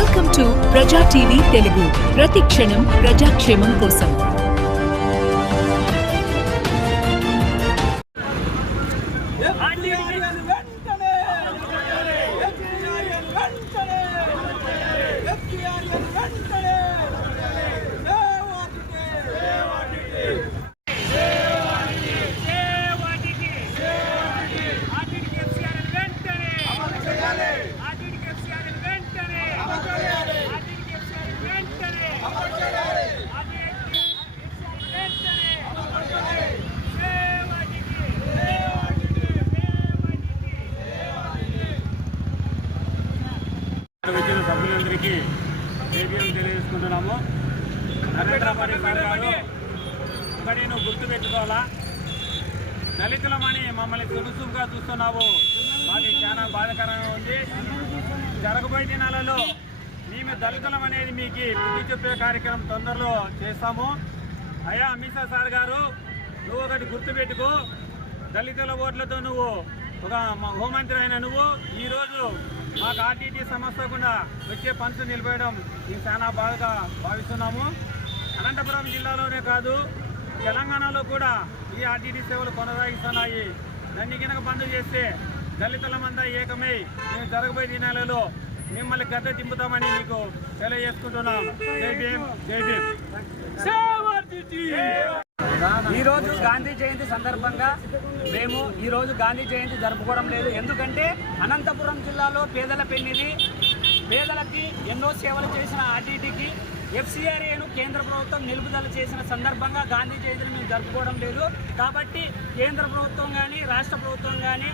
Welcome to ప్రజా TV Telugu. ప్రతి క్షణం ప్రజాక్షేమం కోసం. సభ్యులందరికీ జేబీఎం తెలియజేసుకుంటున్నాము. నరేంద్ర మోడీ గారు ఒకటి నువ్వు గుర్తు పెట్టుకోవాలా, దళితులమని మమ్మల్ని సులుసుగా చూస్తున్నావు. మాకు చాలా బాధాకరంగా ఉంది. జరగబోయే దినాలలో మేము దళితులం అనేది మీకు బుద్ధి చెప్పే కార్యక్రమం తొందరలో చేస్తాము. అయ్యా అమిత్ షా సార్ గారు, నువ్వు ఒకటి గుర్తుపెట్టుకో, దళితుల ఓట్లతో నువ్వు ఒక హోంమంత్రి అయిన నువ్వు ఈరోజు మాకు ఆర్టీటీ సమస్య కూడా వచ్చే పనులు నిలిపేయడం మేము చాలా బాగా భావిస్తున్నాము. అనంతపురం జిల్లాలోనే కాదు, తెలంగాణలో కూడా ఈ ఆర్టీటీ సేవలు కొనసాగిస్తున్నాయి. దాన్ని కనుక బంద్ చేస్తే దళితులమంతా ఏకమై మేము జరగబోయే దినాలలో మిమ్మల్ని గద్ద దింపుతామని మీకు తెలియజేసుకుంటున్నాం. జై భీమ్, జై భీమ్. ఈరోజు గాంధీ జయంతి సందర్భంగా మేము ఈరోజు గాంధీ జయంతి జరుపుకోవడం లేదు. ఎందుకంటే అనంతపురం జిల్లాలో పేదల పెన్నిది, పేదలకి ఎన్నో సేవలు చేసిన ఆర్టీటీకి ఎఫ్సిఆర్ఏను కేంద్ర ప్రభుత్వం నిలుపుదల చేసిన సందర్భంగా గాంధీ జయంతిని మేము జరుపుకోవడం లేదు. కాబట్టి కేంద్ర ప్రభుత్వం కానీ రాష్ట్ర ప్రభుత్వం కానీ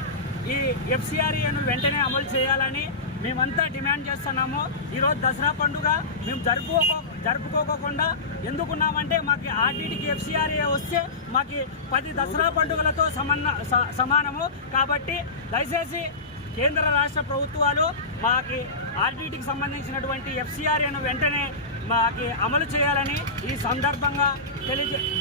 ఈ ఎఫ్సిఆర్ఏను వెంటనే అమలు చేయాలని మేమంతా డిమాండ్ చేస్తున్నాము. ఈరోజు దసరా పండుగ మేము జరుపుకోకుండా ఎందుకున్నామంటే మాకు ఆర్టీటీకి ఎఫ్సిఆర్ఏ వస్తే మాకు 10 దసరా పండుగలతో సమానము. కాబట్టి దయచేసి కేంద్ర రాష్ట్ర ప్రభుత్వాలు మాకు ఆర్టీటీకి సంబంధించినటువంటి ఎఫ్సిఆర్ఏను వెంటనే మాకు అమలు చేయాలని ఈ సందర్భంగా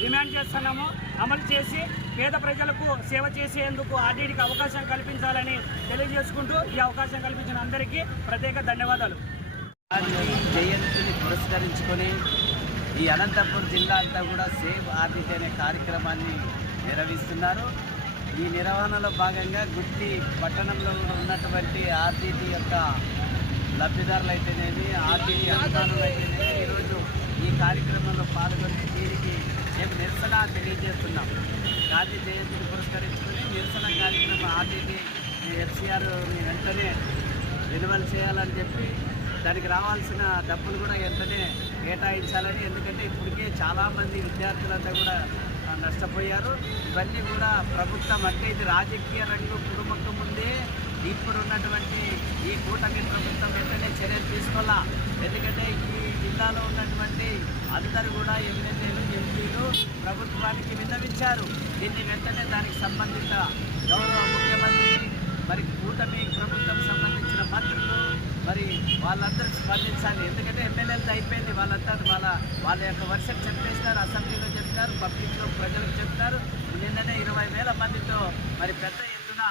డిమాండ్ చేస్తున్నాము. అమలు చేసి పేద ప్రజలకు సేవ చేసేందుకు ఆర్టీటీకి అవకాశం కల్పించాలని తెలియజేసుకుంటూ ఈ అవకాశం కల్పించిన అందరికీ ప్రత్యేక ధన్యవాదాలు. జయంతిని పురస్కరించుకొని ఈ అనంతపురం జిల్లా అంతా కూడా సేవ్ ఆర్టీటీ అనే కార్యక్రమాన్ని నిర్వహిస్తున్నారు. ఈ నిర్వహణలో భాగంగా గుత్తి పట్టణంలో ఉన్నటువంటి ఆర్టీటీ యొక్క లబ్ధిదారులు అయితేనేమి, ఆర్టీటీ అధికారులు అయితేనేమి ఈరోజు ఈ కార్యక్రమంలో పాల్గొని దీనికి మేము నిరసన తెలియజేస్తున్నాం. గాంధీ జయంతిని పురస్కరించుకుని నిరసన కార్యక్రమం ఆర్టీటీ ఎఫ్సిఆర్ని వెంటనే రెన్యువల్ చేయాలని చెప్పి దానికి రావాల్సిన డబ్బులు కూడా వెంటనే కేటాయించాలని. ఎందుకంటే ఇప్పటికే చాలామంది విద్యార్థులంతా కూడా నష్టపోయారు. ఇవన్నీ కూడా ప్రభుత్వం అంటే ఇది రాజకీయ రంగు కుటుంబకు ముందే ఇప్పుడు ఉన్నటువంటి ఈ కూటమి ప్రభుత్వం వెంటనే చర్యలు తీసుకోవాలా. ఎందుకంటే ఈ జిల్లాలో ఉన్నటువంటి అందరూ కూడా ఎమ్మెల్యేలు, ఎంపీలు ప్రభుత్వానికి విన్నవించారు. దీన్ని వెంటనే దానికి సంబంధిత గౌరవ ముఖ్యమంత్రి, మరి కూటమి ప్రభుత్వం సంబంధించిన మంత్రులు మరి వాళ్ళందరూ స్పందించాలి. ఎందుకంటే ఎమ్మెల్యేలతో అయిపోయింది, వాళ్ళంతా వాళ్ళ యొక్క వర్షం చెప్పేస్తారు, అసెంబ్లీలో చెప్తారు, పబ్లిక్లో ప్రజలకు చెప్తారు. నిన్ననే 20,000 మందితో మరి పెద్ద ఎత్తున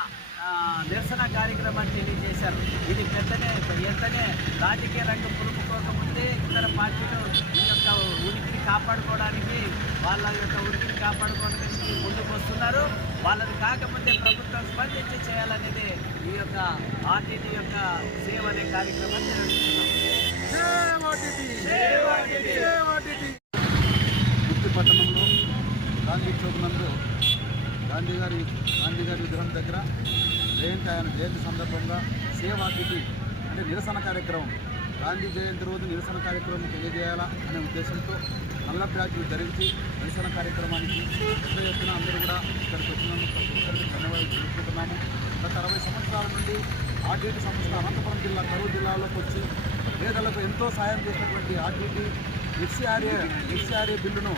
నిరసన కార్యక్రమాన్ని తెలియజేశారు. ఇది వెంటనే రాజకీయ రంగం పులుపుకోకముందే ఇతర పార్టీలు ఈ యొక్క ఉనికిని కాపాడుకోవడానికి వాళ్ళ యొక్క ఉనికిని కాపాడుకోవడానికి ముందుకు వస్తున్నారు. వాళ్ళని కాకపోతే ప్రభుత్వం స్పందించి చేయాలనేది ఈ యొక్క ఆర్టీటీ యొక్క సేవ అనే కార్యక్రమాన్ని నిర్వహిస్తున్నాం. గుత్తి పట్టణంలో గాంధీ చౌక్ నందు గాంధీ గారి విగ్రహం దగ్గర ఆయన జయంతి సందర్భంగా సేవ్ ఆర్టీటీ అంటే నిరసన కార్యక్రమం, గాంధీ జయంతి రోజు నిరసన కార్యక్రమం తెలియజేయాలా అనే ఉద్దేశంతో నల్ల ప్యాచ్లు ధరించి నిరసన కార్యక్రమానికి పెద్ద ఎత్తున అందరూ కూడా ఇక్కడికి వచ్చినందుకు ధన్యవాదాలు తెలుపుకుంటున్నాము. గత 60 సంవత్సరాల నుండి ఆర్టీటీ సంస్థ అనంతపురం జిల్లా, కరూరు జిల్లాలోకి వచ్చి పేదలకు ఎంతో సాయం చేసినటువంటి ఆర్టీటీ ఎఫ్సిఆర్ఏ బిల్లును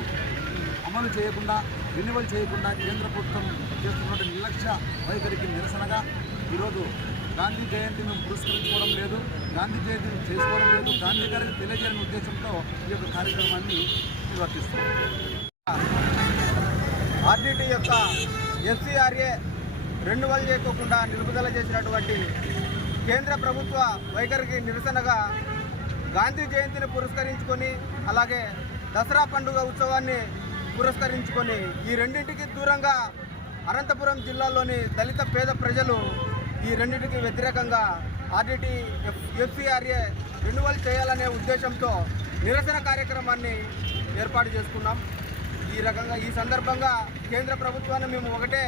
అమలు చేయకుండా, రెన్యువల్ చేయకుండా కేంద్ర ప్రభుత్వం చేస్తున్నటువంటి నిర్లక్ష్య వైఖరికి నిరసనగా ఈరోజు గాంధీ జయంతిని పురస్కరించుకోవడం లేదు, గాంధీ జయంతిని చేసుకోవడం లేదు, గాంధీ గారికి తెలియజేయాలనే ఉద్దేశంతో ఈ యొక్క కార్యక్రమాన్ని నిర్వర్తిస్తున్నాం. ఆర్టీటీ యొక్క ఎఫ్సిఆర్ఏ రెన్యువల్ చేయకుండా నిలుపుదల చేసినటువంటి కేంద్ర ప్రభుత్వ వైఖరికి నిరసనగా గాంధీ జయంతిని పురస్కరించుకొని అలాగే దసరా పండుగ ఉత్సవాన్ని పురస్కరించుకొని ఈ రెండింటికి దూరంగా అనంతపురం జిల్లాలోని దళిత పేద ప్రజలు ఈ రెండింటికి వ్యతిరేకంగా ఆర్డిటి ఎఫ్సిఆర్ఏ రెన్యువల్ చేయాలనే ఉద్దేశంతో నిరసన కార్యక్రమాన్ని ఏర్పాటు చేసుకున్నాం. ఈ సందర్భంగా కేంద్ర ప్రభుత్వాన్ని మేము ఒకటే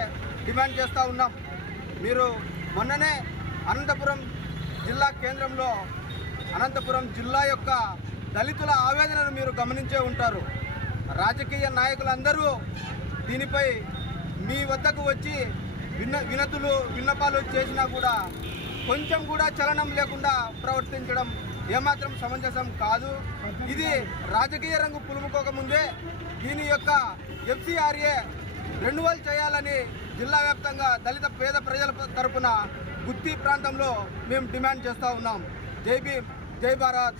డిమాండ్ చేస్తూ ఉన్నాం. మీరు మొన్ననే అనంతపురం జిల్లా కేంద్రంలో అనంతపురం జిల్లా యొక్క దళితుల ఆవేదనను మీరు గమనించే ఉంటారు. రాజకీయ నాయకులందరూ దీనిపై మీ వద్దకు వచ్చి విన్నపాలు చేసినా కూడా కొంచెం కూడా చలనం లేకుండా ప్రవర్తించడం ఏమాత్రం సమంజసం కాదు. ఇది రాజకీయ రంగు పులుముకోకముందే దీని యొక్క ఎఫ్సిఆర్ఏ రెన్యువల్ చేయాలని జిల్లా వ్యాప్తంగా దళిత పేద ప్రజల తరపున గుత్తి ప్రాంతంలో మేము డిమాండ్ చేస్తూ ఉన్నాం. జై భీమ్, జై భారత్.